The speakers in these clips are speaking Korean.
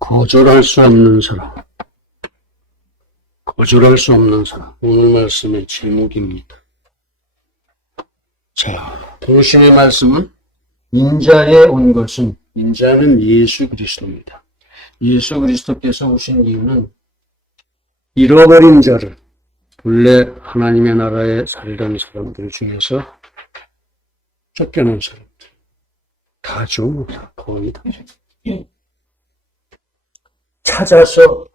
거절할 수 없는 사람. 거절할 수 없는 사람. 오늘 말씀의 제목입니다. 자, 도심의 말씀은 인자에 온 것은, 인자는 예수 그리스도입니다. 예수 그리스도께서 오신 이유는 잃어버린 자를, 본래 하나님의 나라에 살던 사람들 중에서 쫓겨난 사람들, 다죠, 거의 다. 찾아서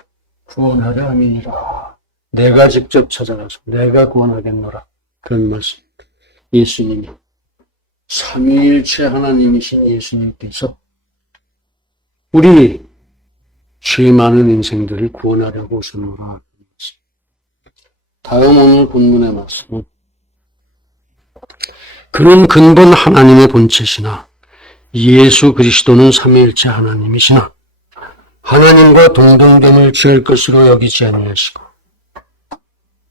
구원하려 함이니라. 내가 직접 찾아가서 내가 구원하겠노라. 그런 말씀. 예수님이 삼위일체 하나님이신 예수님께서 우리 죄 많은 인생들을 구원하려고 오셨노라. 다음 오늘 본문의 말씀은 그는 근본 하나님의 본체시나 예수 그리스도는 삼위일체 하나님이시나 하나님과 동등됨을 취할 것으로 여기지 아니하시고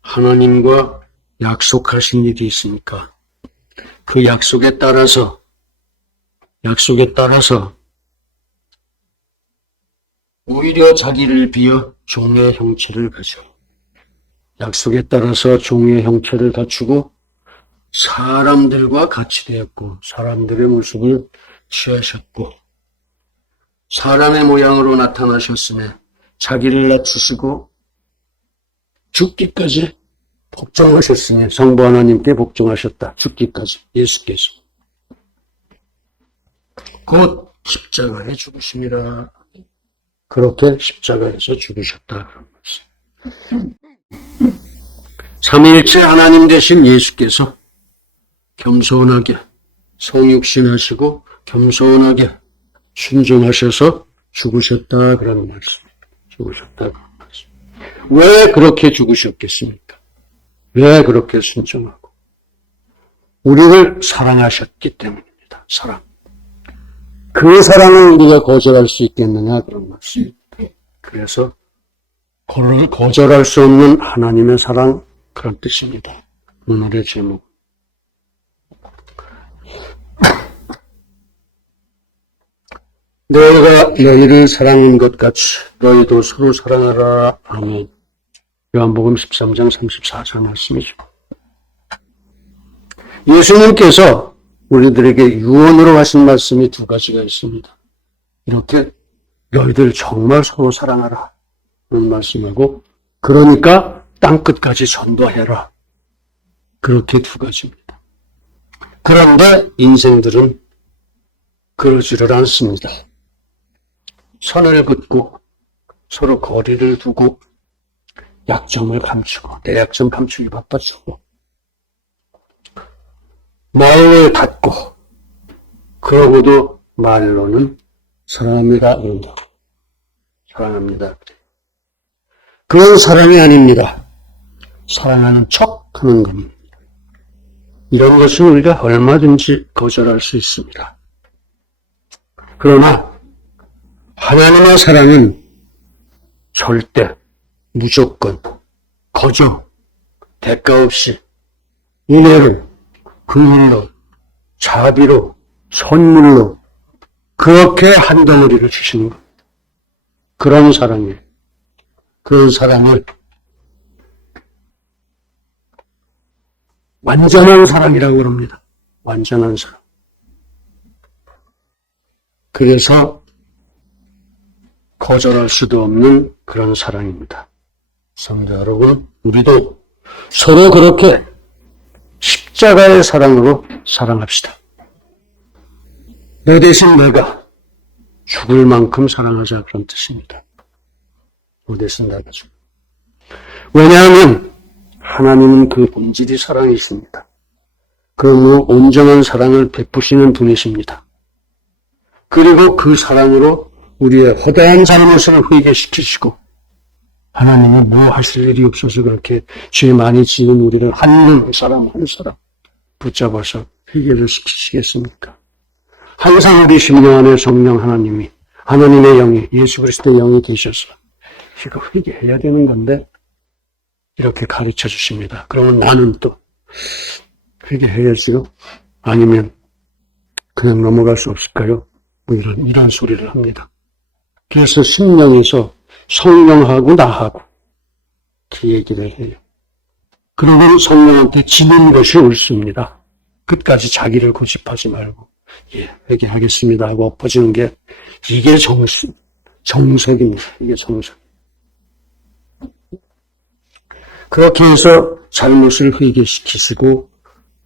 하나님과 약속하신 일이 있으니까 그 약속에 따라서 오히려 자기를 비어 종의 형체를 가져 약속에 따라서 종의 형체를 갖추고 사람들과 같이 되었고 사람들의 모습을 취하셨고 사람의 모양으로 나타나셨음에 자기를 낮추시고 죽기까지 복종하셨으니 성부 하나님께 복종하셨다. 죽기까지 예수께서 곧 십자가에 죽으심이라. 그렇게 십자가에서 죽으셨다. 그런 말씀. 삼위일체 하나님 되신 예수께서 겸손하게 성육신하시고 겸손하게 순종하셔서 죽으셨다. 그런 말씀. 죽으셨다. 그런 말씀. 왜 그렇게 죽으셨겠습니까? 왜 그렇게 순종하고? 우리를 사랑하셨기 때문입니다. 사랑. 그 사랑을 우리가 거절할 수 있겠느냐? 그런 말씀. 그래서 거절할 수 없는 하나님의 사랑, 그런 뜻입니다. 오늘의 제목. 내가 너희를 사랑한 것 같이 너희도 서로 사랑하라. 아멘. 요한복음 13장 34절 말씀이죠. 예수님께서 우리들에게 유언으로 하신 말씀이 두 가지가 있습니다. 이렇게 너희들 정말 서로 사랑하라. 그런 말씀하고 그러니까 땅끝까지 전도해라. 그렇게 두 가지입니다. 그런데 인생들은 그러지를 않습니다. 선을 긋고 서로 거리를 두고 약점을 감추고 내 약점 감추기 바빠지고 마음을 닫고 그러고도 말로는 사랑합니다. 그런다. 사랑합니다. 그런 사랑이 아닙니다. 사랑하는 척 하는 겁니다. 이런 것은 우리가 얼마든지 거절할 수 있습니다. 그러나 하나님의 사랑은 절대, 무조건, 거저, 대가 없이 은혜로, 긍휼로, 자비로, 선물로 그렇게 한 덩어리를 주시는 겁니다. 그런 사랑이에요. 그런 사랑을 완전한 사랑이라고 합니다. 완전한 사랑. 그래서 거절할 수도 없는 그런 사랑입니다. 성도 여러분, 우리도 서로 그렇게 십자가의 사랑으로 사랑합시다. 너 대신 내가 죽을 만큼 사랑하자. 그런 뜻입니다. 너 대신 내가 죽. 왜냐하면 하나님은 그 본질이 사랑이십니다. 그러므로 온전한 사랑을 베푸시는 분이십니다. 그리고 그 사랑으로 우리의 허다한 잘못을 회개시키시고 하나님이 뭐 하실 일이 없어서 그렇게 죄 많이 지은 우리를 한 사람 붙잡아서 회개를 시키시겠습니까? 항상 우리 심령 안에 성령 하나님이 하나님의 영이 예수 그리스도의 영이 계셔서 이거 회개해야 되는 건데 이렇게 가르쳐 주십니다. 그러면 나는 또 회개해야지요? 아니면 그냥 넘어갈 수 없을까요? 뭐 이런 소리를 합니다. 그래서 심령에서 성령하고 나하고 그 얘기를 해요. 그러면 성령한테 지는 것이 옳습니다. 끝까지 자기를 고집하지 말고 회개하겠습니다 하고 엎어지는 게 이게 정석입니다. 이게 정석. 그렇게 해서 잘못을 회개시키시고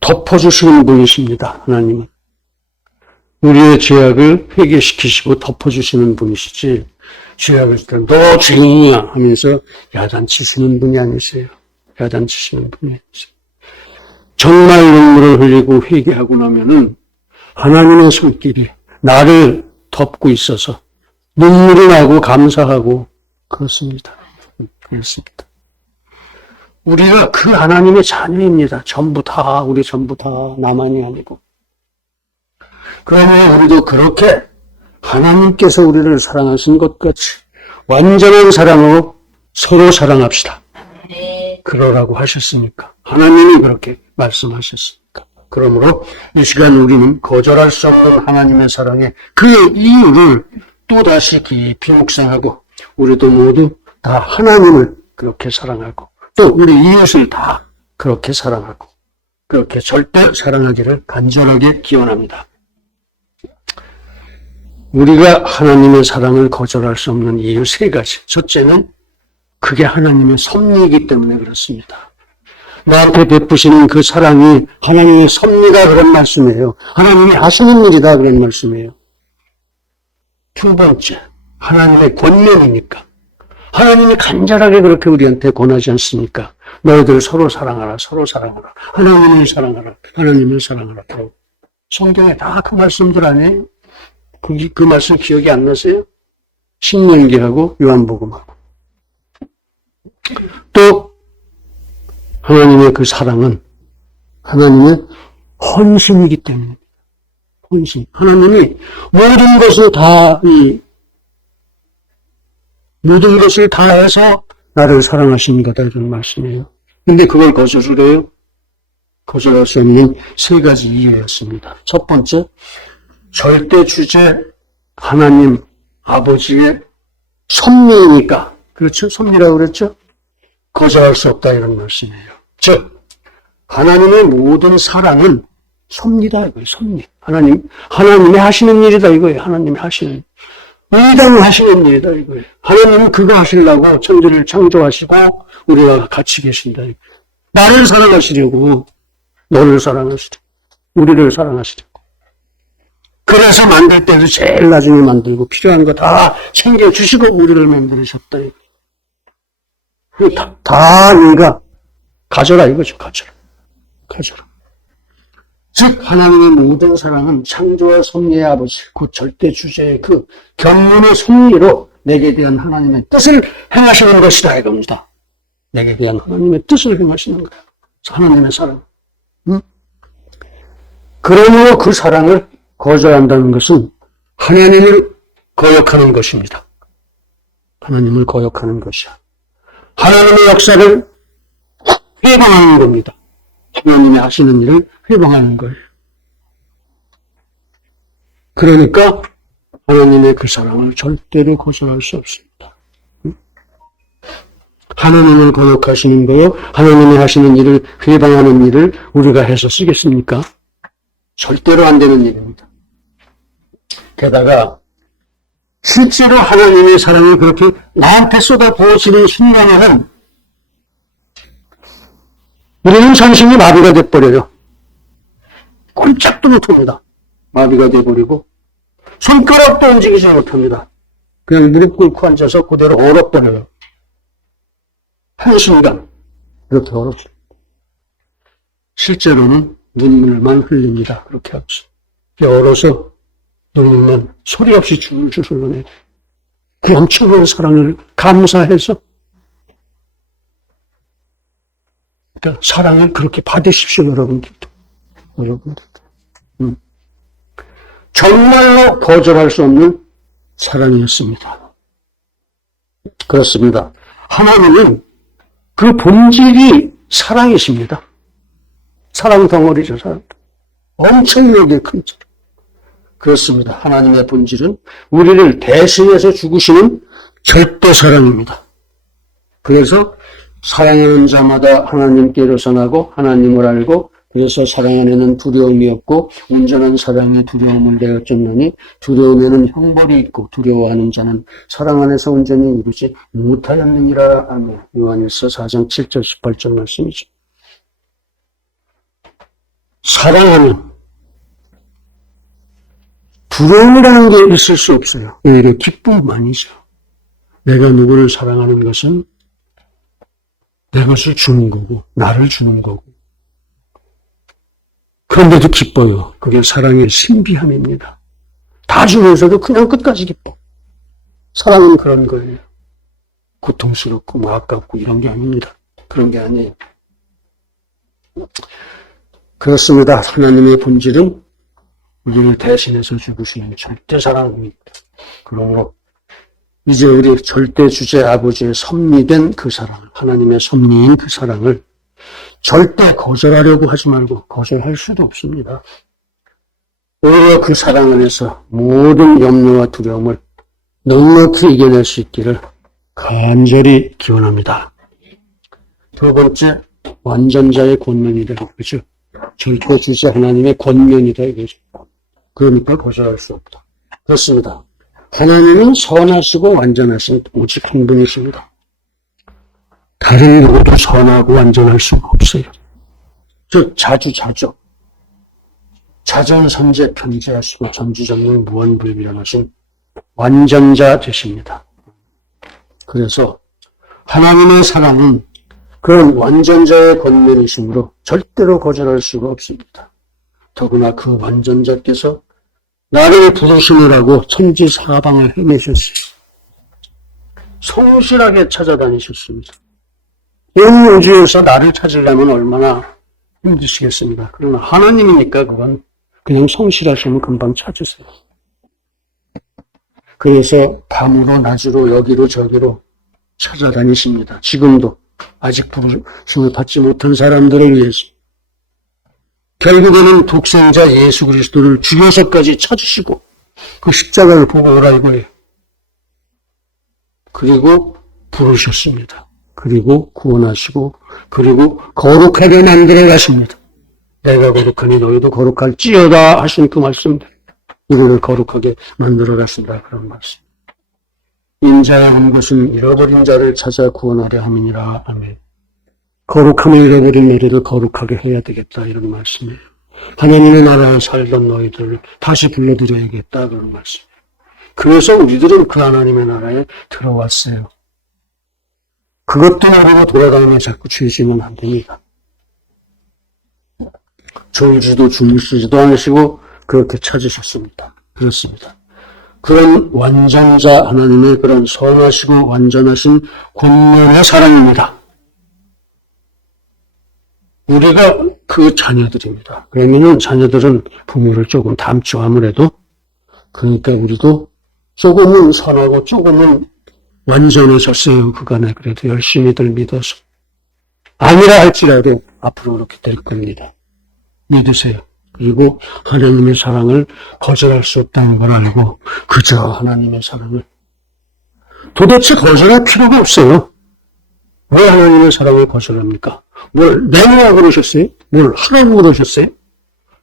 덮어주시는 분이십니다. 하나님은. 우리의 죄악을 회개시키시고 덮어주시는 분이시지 죄악을 할 때 너 죄인이야 하면서 야단치시는 분이 아니세요. 야단치시는 분이 아니세요. 정말 눈물을 흘리고 회개하고 나면은 하나님의 손길이 나를 덮고 있어서 눈물이 나고 감사하고 그렇습니다. 그렇습니다. 우리가 그 하나님의 자녀입니다. 우리 전부 다 나만이 아니고. 그러면 우리도 그렇게 하나님께서 우리를 사랑하신 것 같이 완전한 사랑으로 서로 사랑합시다. 그러라고 하셨으니까. 하나님이 그렇게 말씀하셨으니까. 그러므로 이 시간 우리는 거절할 수 없는 하나님의 사랑의 그 이유를 또다시 깊이 묵상하고 우리도 모두 다 하나님을 그렇게 사랑하고 또 우리 이웃을 다 그렇게 사랑하고 그렇게 절대 사랑하기를 간절하게 기원합니다. 우리가 하나님의 사랑을 거절할 수 없는 이유 3가지. 첫째는 그게 하나님의 섭리이기 때문에 그렇습니다. 나한테 베푸시는 그 사랑이 하나님의 섭리가 그런 말씀이에요. 하나님이 하시는 일이다 그런 말씀이에요. 2번째, 하나님의 권면이니까. 하나님이 간절하게 그렇게 우리한테 권하지 않습니까? 너희들 서로 사랑하라, 서로 사랑하라. 하나님을 사랑하라, 하나님을 사랑하라. 성경에 다 그 말씀들 아니에요? 그 말씀 기억이 안 나세요? 신명기하고 요한복음하고. 또 하나님의 그 사랑은 하나님의 헌신이기 때문입니다. 헌신. 하나님이 모든 것을 다 해서 나를 사랑하신 거다 이런 말씀이에요. 근데 그걸 거절을 해요? 거절할 수 없는 3가지 이유였습니다. 첫 번째, 절대 주제 하나님 아버지의 섭리이니까. 그렇죠? 섭리라고 그랬죠? 거절할 수 없다 이런 말씀이에요. 즉 하나님의 모든 사랑은 섭리다 이거예요. 섭리. 하나님이 하시는 일이다 이거예요. 하나님이 하시는 의당을 하시는 일이다 이거예요. 하나님은 그거 하시려고 천지를 창조하시고 우리가 같이 계신다 이거예요. 나를 사랑하시려고 너를 사랑하시려고 우리를 사랑하시려고. 그래서 만들 때도 제일 나중에 만들고 필요한 거 다 챙겨주시고 우리를 만들으셨다. 다 네가 가져라 이거죠. 가져라. 즉 하나님의 모든 사랑은 창조와 섭리의 아버지 곧 절대 주제의 그 견문의 섭리로 내게 대한 하나님의 뜻을 행하시는 것이다 이겁니다. 내게 대한 하나님의 뜻을 행하시는 거야. 하나님의 사랑. 그러므로 그 사랑을 거절한다는 것은 하나님을 거역하는 것입니다. 하나님을 거역하는 것이야. 하나님의 역사를 회방하는 겁니다. 하나님이 하시는 일을 회방하는 거예요. 그러니까 하나님의 그 사랑을 절대로 거절할 수 없습니다. 하나님을 거역하시는 거요, 하나님이 하시는 일을 회방하는 일을 우리가 해서 쓰겠습니까? 절대로 안 되는 일입니다. 게다가 실제로 하나님의 사랑을 그렇게 나한테 쏟아 부어지는 순간에는 우리는 정신이 마비가 돼버려요. 꼼짝도 못합니다. 마비가 돼버리고 손가락도 움직이지 못합니다. 그냥 무릎 꿇고 앉아서 그대로 얼어버려요. 한순간 이렇게 얼었어요. 실제로는 눈물만 흘립니다. 그렇게 하고서 얼어서 눈물만 소리 없이 줄줄 흘러내요. 그 엄청난 사랑을 감사해서 그러니까 사랑을 그렇게 받으십시오, 여러분들도. 정말로 거절할 수 없는 사랑이었습니다. 그렇습니다. 하나님은 그 본질이 사랑이십니다. 사랑 덩어리죠, 사랑. 엄청나게 큰 사랑. 그렇습니다. 하나님의 본질은 우리를 대신해서 죽으시는 절대 사랑입니다. 그래서 사랑하는 자마다 하나님께로 선하고 하나님을 알고 그래서 사랑 안에는 두려움이 없고 온전한 사랑이 두려움을 내어쫓느니 두려움에는 형벌이 있고 두려워하는 자는 사랑 안에서 온전히 이루지 못하였느니라. 아멘. 요한일서 4장 7절 18절 말씀이죠. 사랑하는 두려움이라는 게 있을 수 없어요. 오히려 기쁨만이죠. 내가 누구를 사랑하는 것은 내 것을 주는 거고 나를 주는 거고 그런데도 기뻐요. 그게 사랑의 신비함입니다. 다 주면서도 그냥 끝까지 기뻐. 사랑은 그런 거예요. 고통스럽고 뭐 아깝고 이런 게 아닙니다. 그런 게 아니에요. 그렇습니다. 하나님의 본질은 우리를 대신해서 죽으시는 절대 사랑입니다. 그러므로 이제 우리 절대 주제 아버지의 섭리된 그 사랑, 하나님의 섭리인 그 사랑을 절대 거절하려고 하지 말고 거절할 수도 없습니다. 오히려 그 사랑 안에서 모든 염려와 두려움을 넉넉히 이겨낼 수 있기를 간절히 기원합니다. 두 번째, 완전자의 권면이다. 그렇죠? 절대 주제 하나님의 권면이다. 이거죠. 그러니까 거절할 수 없다. 그렇습니다. 하나님은 선하시고 완전하신 오직 한 분이십니다. 다른 누구도 선하고 완전할 수가 없어요. 즉 자전선제 편지하시고 전지전능 무한불비하신 완전자 되십니다. 그래서 하나님의 사랑은 그런 완전자의 권면이시므로 절대로 거절할 수가 없습니다. 더구나 그 완전자께서 나를 부르시느라고 천지사방을 헤매셨어요. 성실하게 찾아다니셨습니다. 온 우주에서 나를 찾으려면 얼마나 힘드시겠습니다. 그러나 하나님이니까 그건 그냥 성실하시면 금방 찾으세요. 그래서 밤으로 낮으로 여기로 저기로 찾아다니십니다. 지금도 아직 부르심을 받지 못한 사람들을 위해서 결국에는 독생자 예수 그리스도를 죽여서까지 찾으시고 그 십자가를 보고 오라 이거예요. 그리고 부르셨습니다. 그리고 구원하시고 그리고 거룩하게 만들어 가십니다. 내가 거룩하니 너희도 거룩할지어다 하신 그 말씀들. 우리를 거룩하게 만들어 갔습니다. 그런 말씀. 인자에 온 것은 잃어버린 자를 찾아 구원하려 함이니라. 아멘. 거룩함을 잃어버린 너희를 거룩하게 해야 되겠다. 이런 말씀이에요. 하나님의 나라에 살던 너희들을 다시 불러드려야겠다. 그런 말씀이에요. 그래서 우리들은 그 하나님의 나라에 들어왔어요. 그것도 모르고 돌아다니며 자꾸 죄지면 안 됩니다. 졸지도 주무시지도 않으시고 그렇게 찾으셨습니다. 그렇습니다. 그런 완전자 하나님의 그런 선하시고 완전하신 권면의 사랑입니다. 우리가 그 자녀들입니다. 그러면은 자녀들은 부모를 조금 닮죠, 아무래도. 그러니까 우리도 조금은 선하고 조금은 완전해졌어요. 그간에 그래도 열심히들 믿어서. 아니라 할지라도 앞으로 그렇게 될 겁니다. 믿으세요. 그리고 하나님의 사랑을 거절할 수 없다는 걸 알고 그저 하나님의 사랑을 도대체 거절할 필요가 없어요. 왜 하나님의 사랑을 거절합니까? 뭘 내놓으라고 그러셨어요? 뭘 하라고 그러셨어요?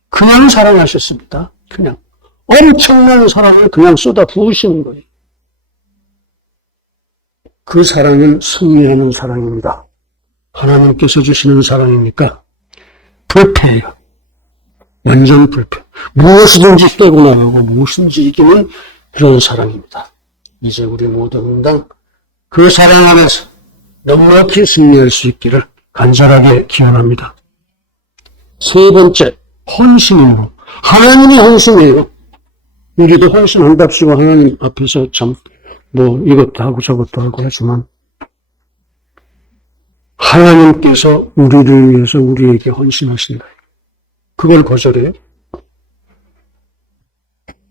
그냥 사랑하셨습니다. 그냥 엄청난 사랑을 그냥 쏟아 부으시는 거예요. 그 사랑은 승리하는 사랑입니다. 하나님께서 주시는 사랑이니까 불패예요. 완전 불패. 무엇이든지 떼고 나가고 무엇이든지 이기는 그런 사랑입니다. 이제 우리 모두 응당 그 사랑 안에서 넉넉히 승리할 수 있기를 간절하게 기원합니다. 세 번째, 헌신으로. 하나님이 헌신이에요. 우리도 헌신한답시고 하나님 앞에서 참 이것도 하고 저것도 하고 하지만 하나님께서 우리를 위해서 우리에게 헌신하신다. 그걸 거절해요?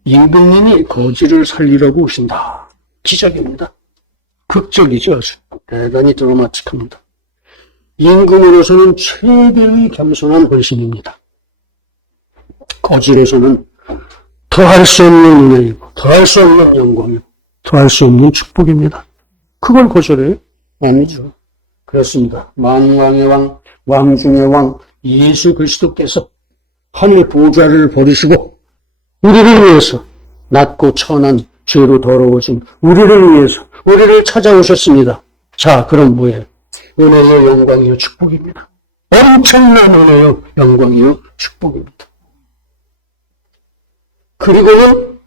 임금님이 거지를 살리려고 오신다. 기적입니다. 극적이죠. 아주. 대단히 드라마틱합니다. 임금으로서는 최대의 겸손한 헌신입니다. 거지로서는 더할 수 없는 은혜이고 더할 수 없는 영광이고 더할 수 없는 축복입니다. 그걸 거절해요? 아니죠. 그렇습니다. 만왕의 왕, 왕 중의 왕 예수 그리스도께서 하늘 보좌를 버리시고 우리를 위해서 낮고 천한 죄로 더러워진 우리를 위해서 우리를 찾아오셨습니다. 자, 그럼 뭐예요? 은혜요 영광이요 축복입니다. 엄청난 은혜요 영광이요 축복입니다. 그리고는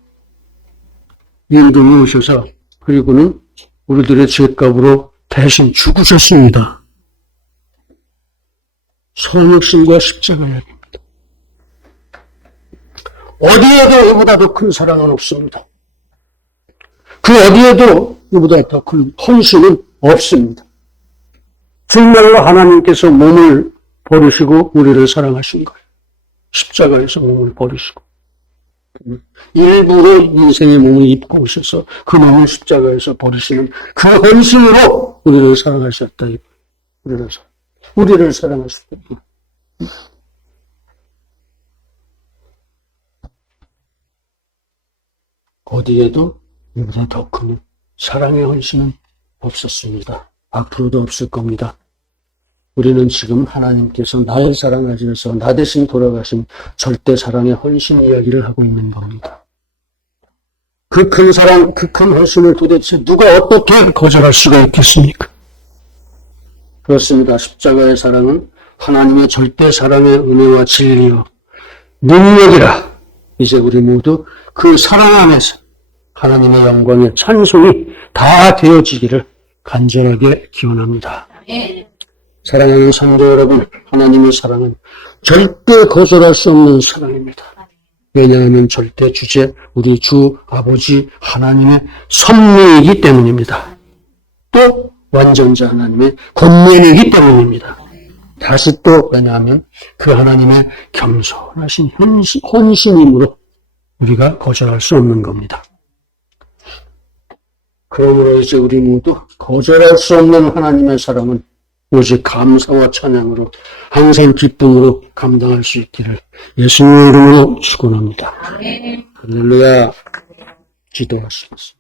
인도에 오셔서 그리고는 우리들의 죄값으로 대신 죽으셨습니다. 선육신과 십자가입니다. 어디에도 이보다 더 큰 사랑은 없습니다. 그 어디에도 이보다 더 큰 헌신은 없습니다. 정말로 하나님께서 몸을 버리시고 우리를 사랑하신 거예요. 십자가에서 몸을 버리시고 일부러 인생의 몸을 입고 오셔서 그 몸을 십자가에서 버리시는 그 헌신으로 우리를 사랑하셨다. 우리를 사랑하셨다. 어디에도 이보다 더 큰 사랑의 헌신은 없었습니다. 앞으로도 없을 겁니다. 우리는 지금 하나님께서 나를 사랑하셔서 나 대신 돌아가신 절대 사랑의 헌신 이야기를 하고 있는 겁니다. 그 큰 사랑, 그 큰 헌신을 도대체 누가 어떻게 거절할 수가 있겠습니까? 그렇습니다. 십자가의 사랑은 하나님의 절대 사랑의 은혜와 진리요 능력이라. 이제 우리 모두 그 사랑 안에서 하나님의 영광의 찬송이 다 되어지기를 간절하게 기원합니다. 사랑하는 성도 여러분, 하나님의 사랑은 절대 거절할 수 없는 사랑입니다. 왜냐하면 절대 주제 우리 주 아버지 하나님의 섭리이기 때문입니다. 또 완전자 하나님의 권면이기 때문입니다. 다시 또 왜냐하면 그 하나님의 겸손하신 헌신이므로 우리가 거절할 수 없는 겁니다. 그러므로 이제 우리 모두 거절할 수 없는 하나님의 사랑은 오직 감사와 찬양으로 항상 기쁨으로 감당할 수 있기를 예수님의 이름으로 축원합니다. 할렐루야. 기도하시겠습니다.